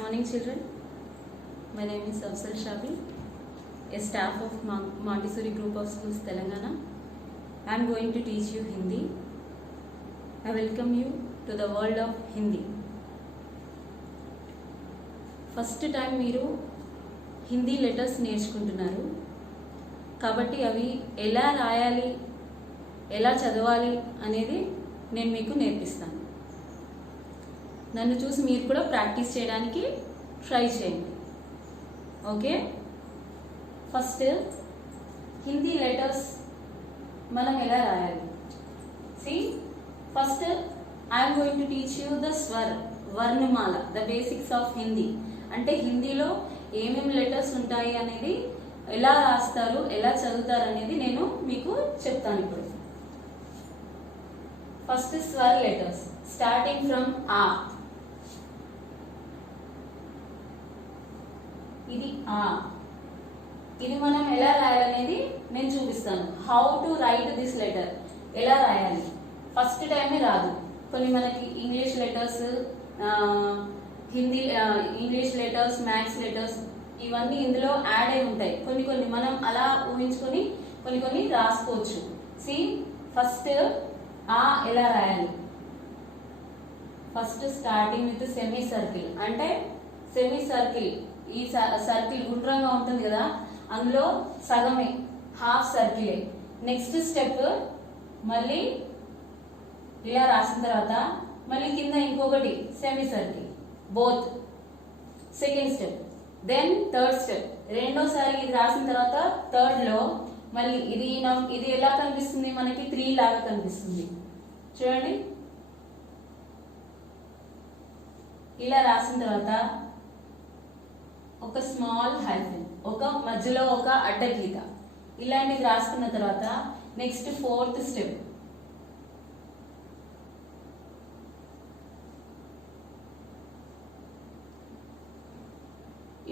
morning, children. My name is Afzal Shabi, a staff of Montessori Group of Schools, Telangana. I am going to teach you Hindi. I welcome you to the world of Hindi. First time మీరు Hindi letters నేర్చుకుంటున్నారు కాబట్టి అవి ఎలా రాయాలి ఎలా చదవాలి అనేది నేను మీకు నేర్పిస్తాను. నన్ను చూసి మీరు కూడా ప్రాక్టీస్ చేయడానికి ట్రై చేయండి. ఓకే, ఫస్ట్ హిందీ లెటర్స్ మనం ఎలా రాయాలి. See first I'm going to teach you the వర్ణమాల, ద బేసిక్స్ ఆఫ్ హిందీ. అంటే హిందీలో ఏమేమి లెటర్స్ ఉంటాయి అనేది, ఎలా రాస్తారు, ఎలా చదువుతారు అనేది నేను మీకు చెప్తాను ఇప్పుడు. ఫస్ట్ స్వర్ లెటర్స్ స్టార్టింగ్ ఫ్రమ్ ఆ. ఇది ఆ. ఇది మనం ఎలా రాయాలనేది నేను చూపిస్తాను. How to right this letter, ఎలా రాయాలి. ఫస్ట్ టైమే రాదు. కొన్ని మనకి English letters, Hindi English letters, maths letters ఇవన్నీ ఇందులో యాడ్ అయి ఉంటాయి. కొన్ని మనం అలా ఊహించుకొని కొన్ని రాసుకోవచ్చు. సి ఫస్ట్ ఆ ఎలా రాయాలి. First starting with semi circle. అంటే సెమీ సర్కిల్, ఈ సర్కిల్ గుండ్రంగా ఉంటుంది కదా, అందులో సగమే, హాఫ్ సర్కిలే. నెక్స్ట్ స్టెప్ మళ్ళీ ఇలా రాసిన తర్వాత మళ్ళీ కింద ఇంకొకటి semi circle, both. Second step. Then third step. రెండోసారి ఇది రాసిన తర్వాత థర్డ్ లో మళ్ళీ ఇది ఎలా కనిపిస్తుంది మనకి, 3 లాగా కనిపిస్తుంది. చూడండి, ఇలా రాసిన తర్వాత ఒక స్మాల్ హైఫెన్, ఒక మధ్యలో ఒక అడ్డగీత, ఇలాంటివి రాసుకున్న తర్వాత నెక్స్ట్ ఫోర్త్ స్టెప్.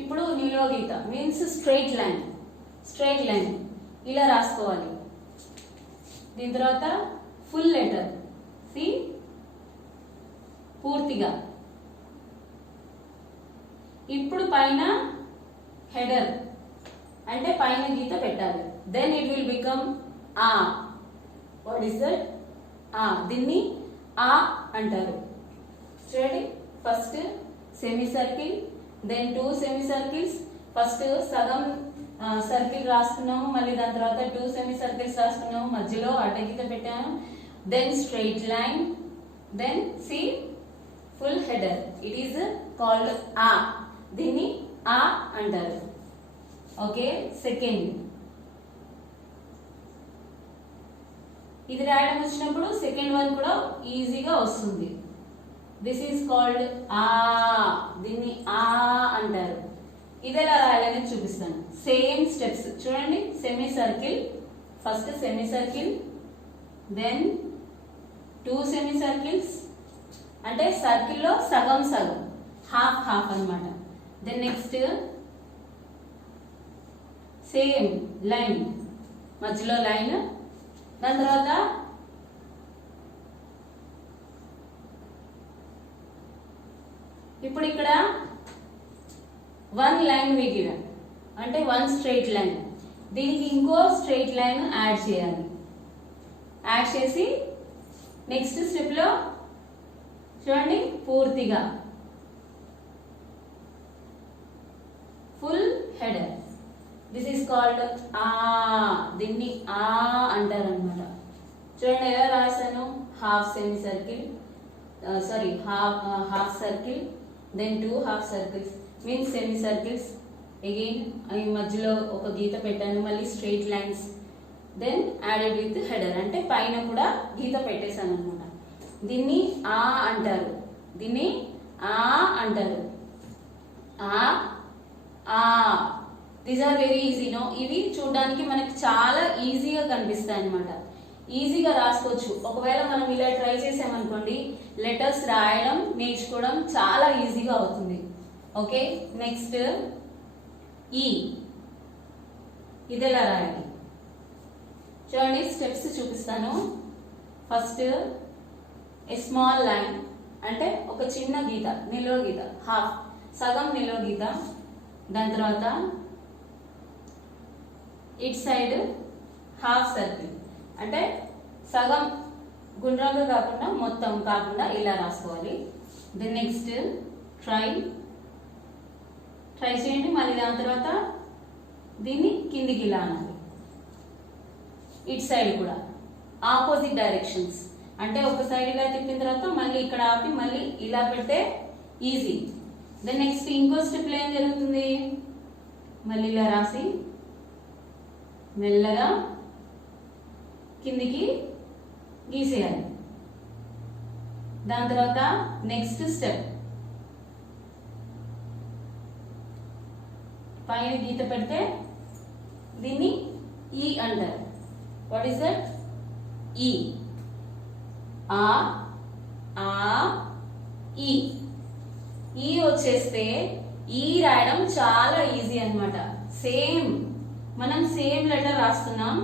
ఇప్పుడు నిలువ గీత మీన్స్ స్ట్రైట్ లైన్ ఇలా రాసుకోవాలి. దీని తర్వాత ఫుల్ లెటర్, సి పూర్తిగా. ఇప్పుడు పైన హెడర్, అంటే పైన గీత పెట్టాలి. దెన్ ఇట్ విల్ బికమ్ ఆ. What is that? ఆ. దీన్ని ఆ అంటారు. చూడండి, first semi circle, then 2 semi circles. First సగం సర్కిల్ రాసుకున్నాము, మళ్ళీ దాని తర్వాత 2 సెమీ సర్కిల్స్ రాసుకున్నాము, మధ్యలో అడ్డగీత పెట్టాము. Then straight line, then C full header. It is called ఆ. దీన్ని ఆ అంటారు. Okay, second. ఇది రాయడం వచ్చినప్పుడు సెకండ్ వన్ కూడా ఈజీగా వస్తుంది. దిస్ ఈస్ కాల్డ్ ఆ. దీన్ని ఆ అంటారు. ఇది ఎలా రాయాలని చూపిస్తాను. సేమ్ స్టెప్స్ చూడండి. Semi circle, first semi circle, then 2 semi circles, అంటే సర్కిల్లో సగం హాఫ్ అన్నమాట. దెన్ నెక్స్ట్ సేమ్ లైన్, మధ్యలో లైన్. దాని తర్వాత ఇప్పుడు ఇక్కడ 1 లైన్ మిగిలిన, అంటే 1 స్ట్రైట్ లైన్. దీనికి ఇంకో స్ట్రైట్ లైన్ యాడ్ చేయాలి. యాడ్ చేసి నెక్స్ట్ స్టెప్ లో చూడండి, పూర్తిగా full header. This is called ఆ. దీన్ని ఆ అంటారు అనమాట. చూడండి ఎలా రాశాను. Half semi circle, sorry half circle, then 2 half circles means semi circles. Again ఈ మధ్యలో ఒక గీత పెట్టాను, మళ్ళీ straight lines, then added with header, అంటే పైన కూడా గీత పెట్టేశాను అనమాట. దీన్ని ఆ అంటారు. దీన్ని ఆ అంటారు. ఆ. These are very easy no. ఇవి చూడడానికి మనకి చాలా ఈజీగా కనిపిస్తాయి అనమాట. ఈజీగా రాసుకోవచ్చు. ఒకవేళ మనం ఇలా ట్రై చేసామనుకోండి, లెటర్స్ రాయడం నేర్చుకోవడం చాలా ఈజీగా అవుతుంది. ఓకే, నెక్స్ట్ ఈ. ఇది ఎలా రాయాలి చూడండి. స్టెప్స్ చూపిస్తాను. ఫస్ట్ ఏ స్మాల్ లైన్, అంటే ఒక చిన్న గీత, నిలువ గీత, హాఫ్. సగం నిలువు గీత, దాని తర్వాత ఇట్ సైడ్ హాఫ్ సర్కిల్, అంటే సగం గుండ్రంగా కాకుండా మొత్తం కాకుండా ఇలా రాసుకోవాలి. దెన్ నెక్స్ట్ ట్రై చేయండి. మళ్ళీ దాని తర్వాత దీన్ని కిందికి ఇలా అనాలి. ఇట్ సైడ్ కూడా ఆపోజిట్ డైరెక్షన్స్, అంటే ఒక సైడ్ ఇలా తిప్పిన తర్వాత మళ్ళీ ఇక్కడ ఆపి మళ్ళీ ఇలా పెడితే ఈజీ. దెన్ నెక్స్ట్ ఇంకో స్టెప్లో ఏం జరుగుతుంది, మళ్ళీ ఇలా రాసి మెల్లగా కిందికి గీసేయాలి. దాని తర్వాత నెక్స్ట్ స్టెప్ పైన గీత పెడితే దీన్ని ఈ అంటారు. What is that? ఈ. ఆ ఈ ఈ వచ్చేస్తే ఈ రాయడం చాలా ఈజీ అన్నమాట. సేమ్ మనం సేమ్ లెటర్ రాస్తున్నాం,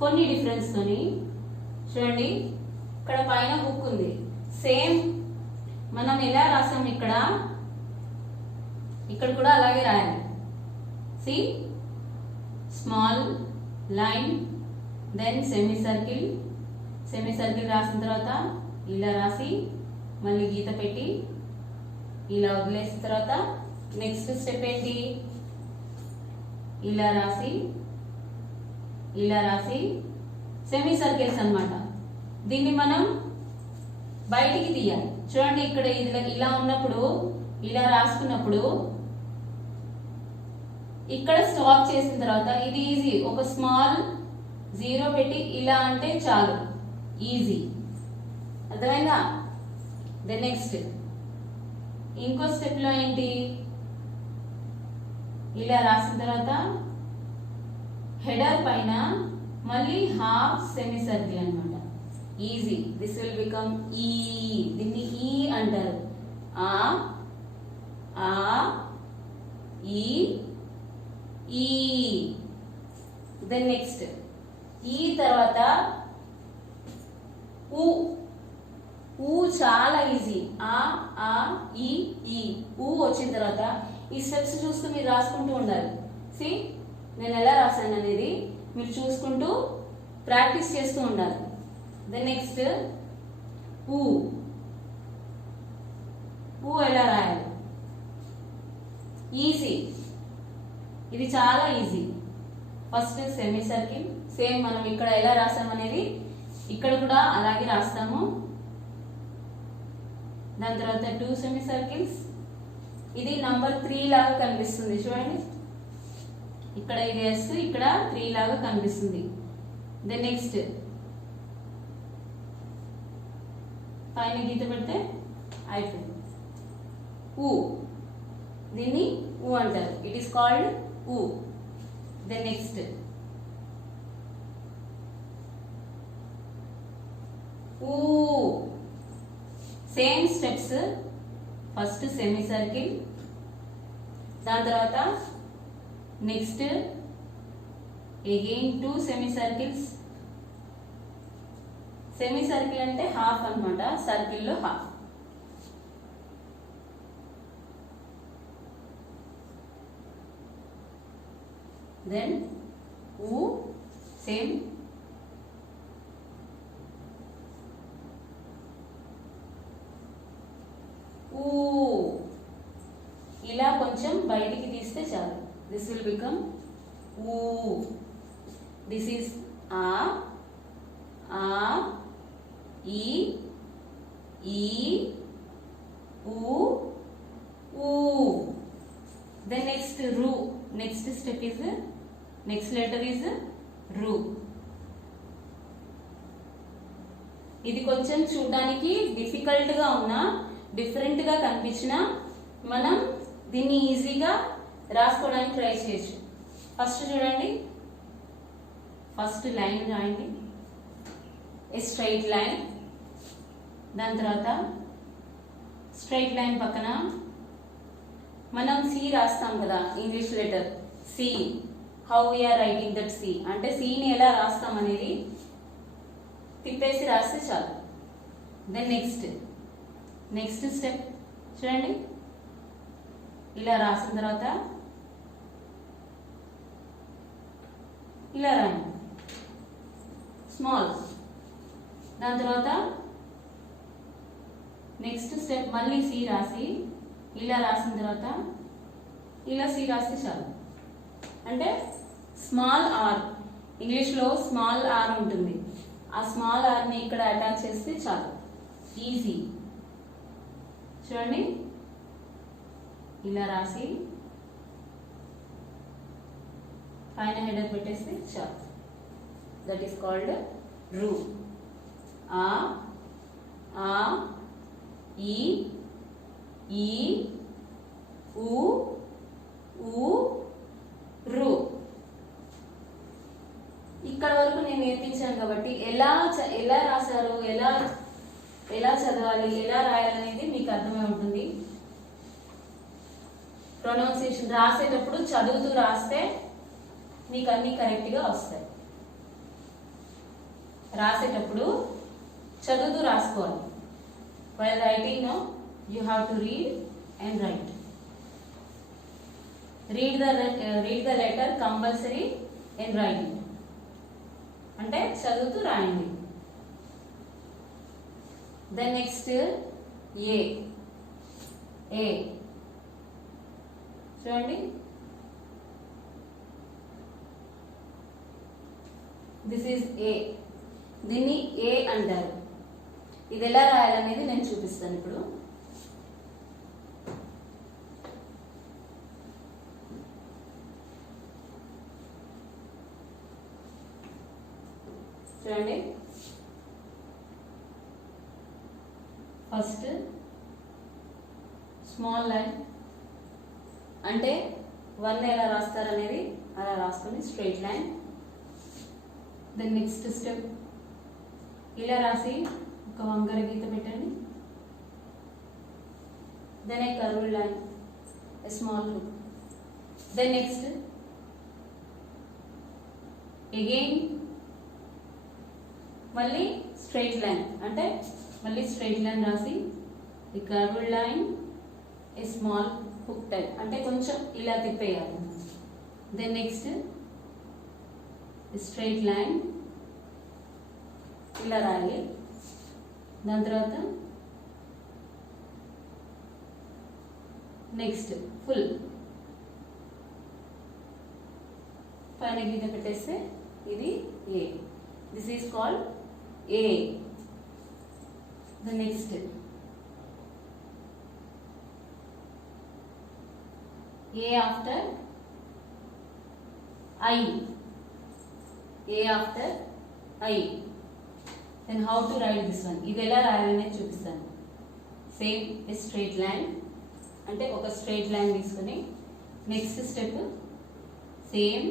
కొన్ని డిఫరెన్స్ తోని. చూడండి, ఇక్కడ పైన బుక్ ఉంది, సేమ్ మనం ఎలా రాసాం ఇక్కడ కూడా అలాగే రాయాలి. C small line, then semi circle రాసిన తర్వాత ఇలా రాసి మళ్ళీ గీత పెట్టి ఇలా వదిలేసిన తర్వాత నెక్స్ట్ స్టెప్ ఏంటి, ఇలా రాసి సెమీ సర్కిల్స్ అన్నమాట. దీన్ని మనం బయటికి తీయాలి. చూడండి, ఇక్కడ ఇలా ఉన్నప్పుడు ఇలా రాసుకున్నప్పుడు ఇక్కడ స్టాప్ చేసిన తర్వాత ఇది ఈజీ, ఒక స్మాల్ జీరో పెట్టి ఇలా అంటే చాలు, ఈజీ. అర్థమైందా? దెన్ నెక్స్ట్ ఇంకో స్టెప్ లో ఏంటి, ఇలా రాసిన తర్వాత హెడర్ పైన మళ్ళీ హాఫ్ సెమీ సర్కిల్ అన్నమాట. ఈజీ. దిస్ విల్ బికమ్ ఈ. దీన్ని ఈ అంటారు. ఆ ఈ. దెన్ నెక్స్ట్ ఈ తర్వాత ఊ చాలా ఈజీ. ఈ ఊ వచ్చిన తర్వాత ఈ స్టెప్స్ చూస్తూ మీరు రాసుకుంటూ ఉండాలి. సి నేను ఎలా రాశాను అనేది మీరు చూసుకుంటూ ప్రాక్టీస్ చేస్తూ ఉండాలి. దెన్ నెక్స్ట్ ఊ ఎలా రాయాలి, ఈజీ. ఇది చాలా easy. First semi circle, same మనం ఇక్కడ ఎలా రాసామనేది ఇక్కడ కూడా అలాగే రాస్తాము. దాని తర్వాత 2 సెమీ సర్కిల్స్. ఇది నంబర్ 3 లాగా కనిపిస్తుంది. చూడండి, ఇక్కడ ఇది ఎస్, ఇక్కడ 3 లాగా కనిపిస్తుంది. దెన్ నెక్స్ట్ పైన గీత పెడితే అయిపోయింది. దీన్ని ఊ అంటారు. ఇట్ ఈస్ కాల్డ్ ఊ. దెన్ నెక్స్ట్ ఊ. Same steps. First semi circle, దాని తర్వాత next again 2 semi circles. Semi circle అంటే హాఫ్ అన్నమాట, సర్కిల్లో హాఫ్. దెన్ ఊ సేమ్. ఇలా కొంచెం బయటికి తీస్తే చాలు. దిస్ విల్ బికమ్ ఊ. దిస్ ఈస్ ఆ ఈ ఊ. Then next ru. Next step is next letter is ru. ఇది కొంచెం చూడడానికి డిఫికల్ట్ గా ఉన్నా, డిఫరెంట్ గా కనిపించినా మనం దీన్ని ఈజీగా రాసుకోవడానికి ట్రై చేయొచ్చు. ఫస్ట్ చూడండి, ఫస్ట్ లైన్ రాయండి, ఏ స్ట్రైట్ లైన్. దాని తర్వాత స్ట్రైట్ లైన్ పక్కన మనం సి రాస్తాం కదా, English letter C. How we are writing that C అంటే సిని ఎలా రాస్తాం అనేది తిప్పేసి రాస్తే చాలు. దెన్ నెక్స్ట్ స్టెప్ చూడండి, ఇలా రాసిన తర్వాత ఇలా రాయండి స్మాల్. దాని తర్వాత నెక్స్ట్ స్టెప్ మళ్ళీ సి రాసి ఇలా రాసిన తర్వాత ఇలా సి రాస్తే చాలు. అంటే స్మాల్ ఆర్, ఇంగ్లీష్లో స్మాల్ ఆర్ ఉంటుంది, ఆ స్మాల్ ఆర్ని ఇక్కడ అటాచ్ చేస్తే చాలు, ఈజీ. చూడండి ఇలా రాసి పైన హెడర్ పెట్టేస్తే చాలు. దట్ ఈస్ కాల్డ్ రు. ఆ ఆ ఈ ఈ ఊ ఊ రు. ఇక్కడ వరకు నేను నేర్పించాను కాబట్టి ఎలా రాశారు, ఎలా చదవాలి, ఎలా రాయాలనేది మీకు అర్థమై ఉంటుంది. ప్రొనౌన్సియేషన్ రాసేటప్పుడు చదువుతూ రాస్తే మీకు అన్ని కరెక్ట్గా వస్తాయి. రాసేటప్పుడు చదువుతూ రాసుకోవాలి. While writing now, you have to read and write. Read the letter compulsory and writing. అంటే చదువుతూ రాయండి. Then next A. చూడండి దిస్ ఈజ్ ఏ. దీన్ని ఏ అంటారు. ఇది ఎలా రాయాలనేది నేను చూపిస్తాను ఇప్పుడు. చూడండి ఫస్ట్ స్మాల్ లైన్ అంటే 1 ఎలా రాస్తారనేది అలా రాసుకొని straight line. Then next step ఇలా రాసి ఒక వంకర గీత పెట్టండి. Then a curve line, a small loop. Then next again మళ్ళీ స్ట్రైట్ లైన్ అంటే మళ్ళీ స్ట్రైట్ లైన్ రాసి ఈ curve line, a small hook type అంటే కొంచెం ఇలా తిప్పేయాలి. దెన్ నెక్స్ట్ స్ట్రైట్ లైన్ ఇలా రాయాలి. దాని తర్వాత నెక్స్ట్ ఫుల్ పైన గీత పెట్టేస్తే ఇది ఏ. దిస్ ఈజ్ కాల్డ్ ఏ. The next A after I. A after I. Then how to write this one? ఇది ఎలా రాయాలనే చూపిస్తాను. సేమ్ ఏ స్ట్రైట్ లైన్ అంటే ఒక స్ట్రైట్ లైన్ తీసుకొని next step same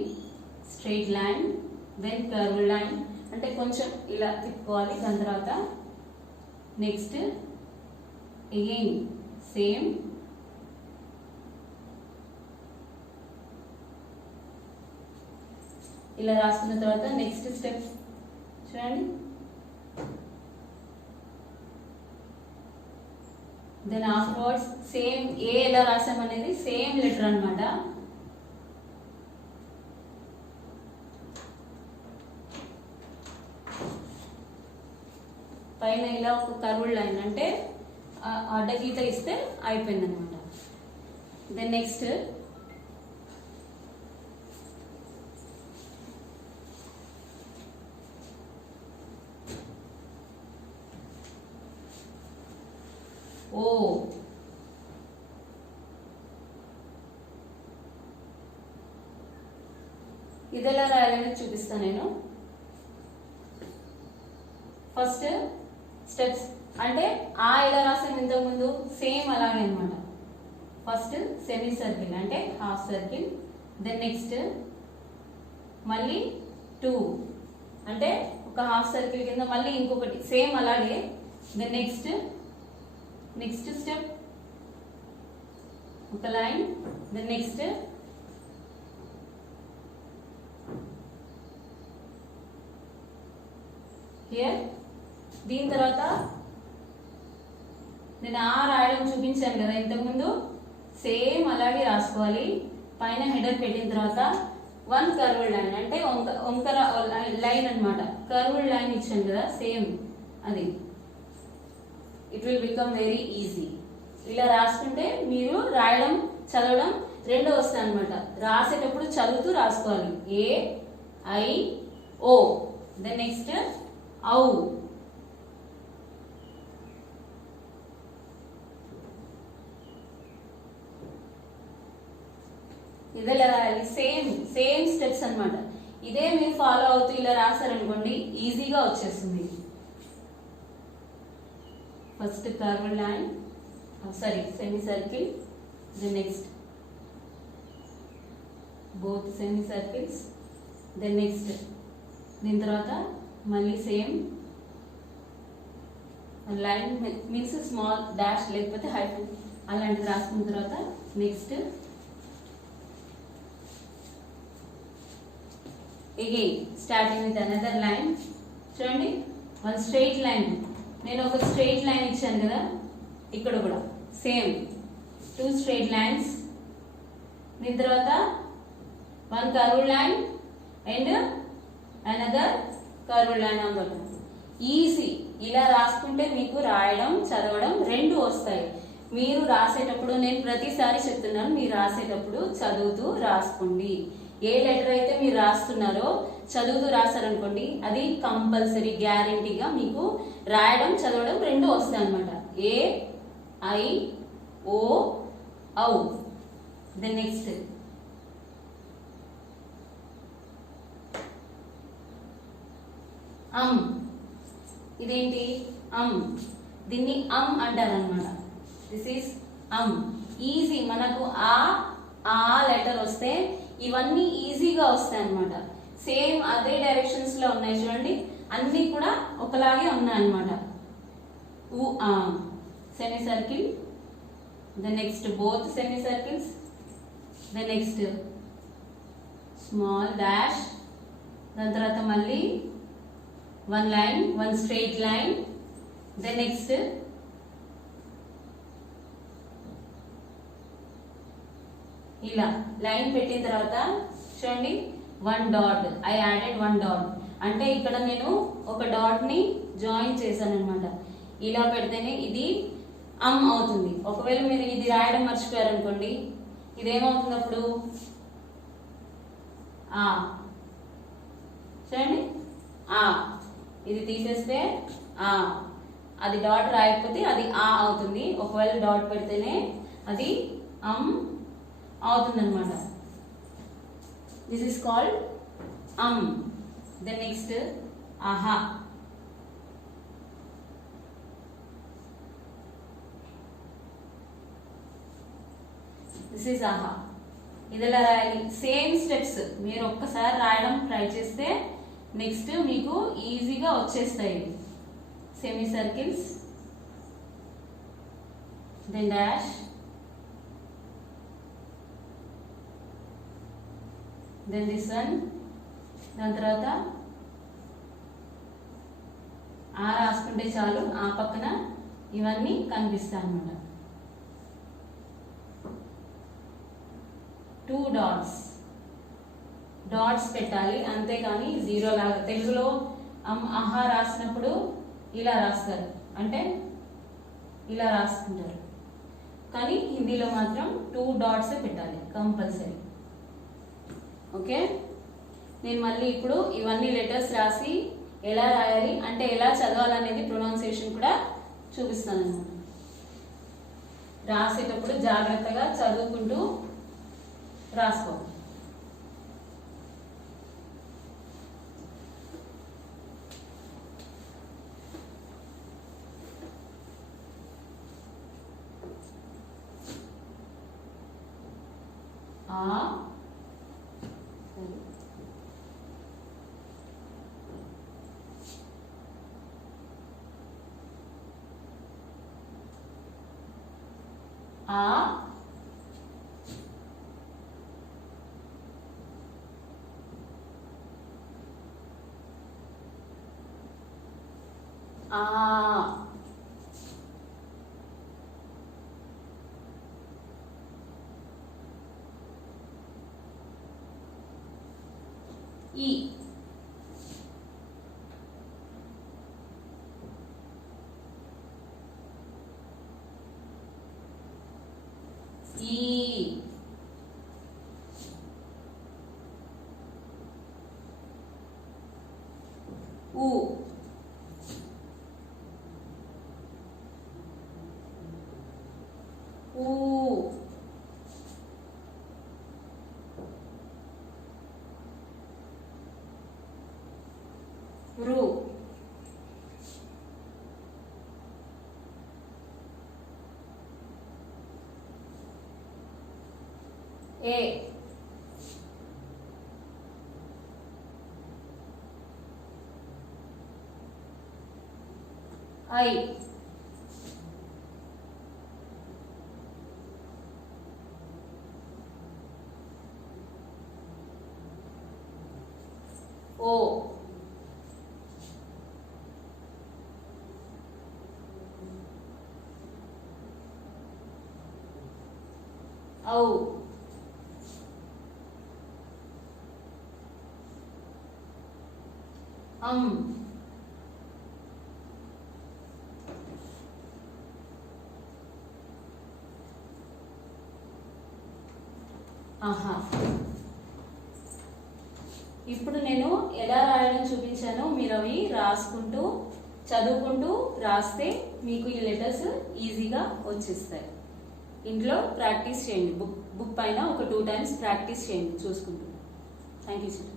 straight line, then curve line అంటే కొంచెం ఇలా తిప్పుకోవాలి. దాని తర్వాత నెక్స్ట్ అగైన్ సేమ్ ఇలా రాసుకున్న తర్వాత నెక్స్ట్ స్టెప్ చూడండి. దెన్ ఆఫ్టర్వర్డ్స్ సేమ్ ఏ ఎలా రాసామనేది సేమ్ లెటర్ అన్నమాట. పైన ఇలా ఒక కర్వ్డ్ లైన్ అంటే అడ్డగీత ఇస్తే అయిపోయింది అనమాట. దెన్ నెక్స్ట్ ఓ. ఇది ఎలా రాయాలని చూపిస్తాను నేను. ఫస్ట్ స్టెప్స్ అంటే ఆ ఎలా రాసాం ఇంతకుముందు సేమ్ అలాగే అనమాట. ఫస్ట్ సెమీ సర్కిల్ అంటే హాఫ్ సర్కిల్. దెన్ నెక్స్ట్ మళ్ళీ 2 అంటే ఒక హాఫ్ సర్కిల్ కింద మళ్ళీ ఇంకొకటి సేమ్ అలాగే. దెన్ నెక్స్ట్ స్టెప్ ఒక లైన్. Then next here. దీని తర్వాత నేను ఆ రాయడం చూపించాను కదా ఇంతకుముందు, సేమ్ అలాగే రాసుకోవాలి. పైన హెడర్ పెట్టిన తర్వాత 1 కర్వ్డ్ లైన్ అంటే వంకర లైన్ అన్నమాట. కర్వ్డ్ లైన్ ఇచ్చాను కదా, సేమ్ అది. It will become very easy. ఇలా రాసుకుంటే మీరు రాయడం చదవడం రెండో వస్తాయి అనమాట. రాసేటప్పుడు చదువుతూ రాసుకోవాలి. A I O. Then next ఔ. ఇదే రాయాలి. సేమ్ స్టెప్స్ అన్నమాట. ఇదే మీరు ఫాలో అవుతూ ఇలా రాశారనుకోండి ఈజీగా వచ్చేస్తుంది. First curved line, sorry semi circle, then next both semi circles, then next దీని తర్వాత మళ్ళీ same line means small dash లేకపోతే హైఫన్ అలాంటిది రాసుకున్న తర్వాత next again starting with another line. చూడండి, వన్ స్ట్రైట్ లైన్. నేను ఒక స్ట్రైట్ లైన్ ఇచ్చాను కదా, ఇక్కడ కూడా సేమ్ 2 స్ట్రైట్ లైన్స్. దీని తర్వాత 1 curved line and another curved line on the top. Easy. ఇలా రాసుకుంటే మీకు రాయడం చదవడం రెండు వస్తాయి. మీరు రాసేటప్పుడు నేను ప్రతిసారి చెప్తున్నాను, మీరు రాసేటప్పుడు చదువుతూ రాసుకోండి. ఏ లెటర్ అయితే మీరు రాస్తున్నారో చదువుతూ రాస్తారనుకోండి అది కంపల్సరీ గ్యారెంటీగా మీకు రాయడం చదవడం రెండు వస్తాయి అనమాట. ఏ ఐ ఓ ఔ. దెన్ నెక్స్ట్ ఇదేంటి దీన్ని అంటారు అనమాట. This is easy. మనకు ఆ లెటర్ వస్తే ఇవన్నీ ఈజీగా వస్తాయి అన్నమాట. సేమ్ అదే డైరెక్షన్స్ లో ఉన్నాయి చూడండి, అన్ని కూడా ఒకలాగే ఉన్నాయి అన్నమాట. Semi circle, the next both semi circles, the next small dash, దాని తర్వాత మళ్ళీ 1 line, 1 straight line, the next ఇలా లైన్ పెట్టిన తర్వాత చూడండి 1 డాట్. ఐ యాడెడ్ 1 డాట్ అంటే ఇక్కడ నేను ఒక డాట్ ని జాయిన్ చేశాను అనమాట. ఇలా పెడితేనే ఇది అవుతుంది. ఒకవేళ మీరు ఇది రాయడం మర్చిపోయారు అనుకోండి, ఇదేమవుతుంది అప్పుడు చూడండి ఇది తీసేస్తే అది డాట్ రాయకపోతే అది అవుతుంది. ఒకవేళ డాట్ పెడితేనే అది అవుతుంది అనమాట. This is called then next aha. This is aha. ఇది ఎలా రాయాలి? సేమ్ స్టెప్స్ మీరు ఒక్కసారి రాయడం ట్రై చేస్తే నెక్స్ట్ మీకు ఈజీగా వచ్చేస్తాయి. Semi circles, then dash, then this one. దాని తర్వాత రాసుకుంటే చాలు, ఆ పక్కన ఇవన్నీ కనిపిస్తాయి అన్నమాట. 2 డాట్స్ పెట్టాలి, అంతేకాని జీరో లాగా. తెలుగులో ఆహా రాసినప్పుడు ఇలా రాస్తారు, అంటే ఇలా రాసుకుంటారు. కానీ హిందీలో మాత్రం 2 డాట్స్ పెట్టాలి కంపల్సరీ. ఓకే, నేను మళ్ళీ ఇప్పుడు ఇవన్నీ లెటర్స్ రాసి ఎలా రాయాలి అంటే ఎలా చదవాలనేది ప్రొనౌన్సియేషన్ కూడా చూపిస్తాను అన్నమాట. రాసేటప్పుడు జాగ్రత్తగా చదువుకుంటూ రాసుకో. ఈ ఈ ఊ ఊ రు ఏ ఐ ఓ ఔ అం ఆహా. ఇప్పుడు నేను ఎలా రాయడం చూపించానో మీరు అవి రాసుకుంటూ చదువుకుంటూ రాస్తే మీకు ఈ లెటర్స్ ఈజీగా వచ్చేస్తాయి. ఇంట్లో ప్రాక్టీస్ చేయండి. బుక్ పైన ఒక 2 times ప్రాక్టీస్ చేయండి చూసుకుంటూ. Thank you sir.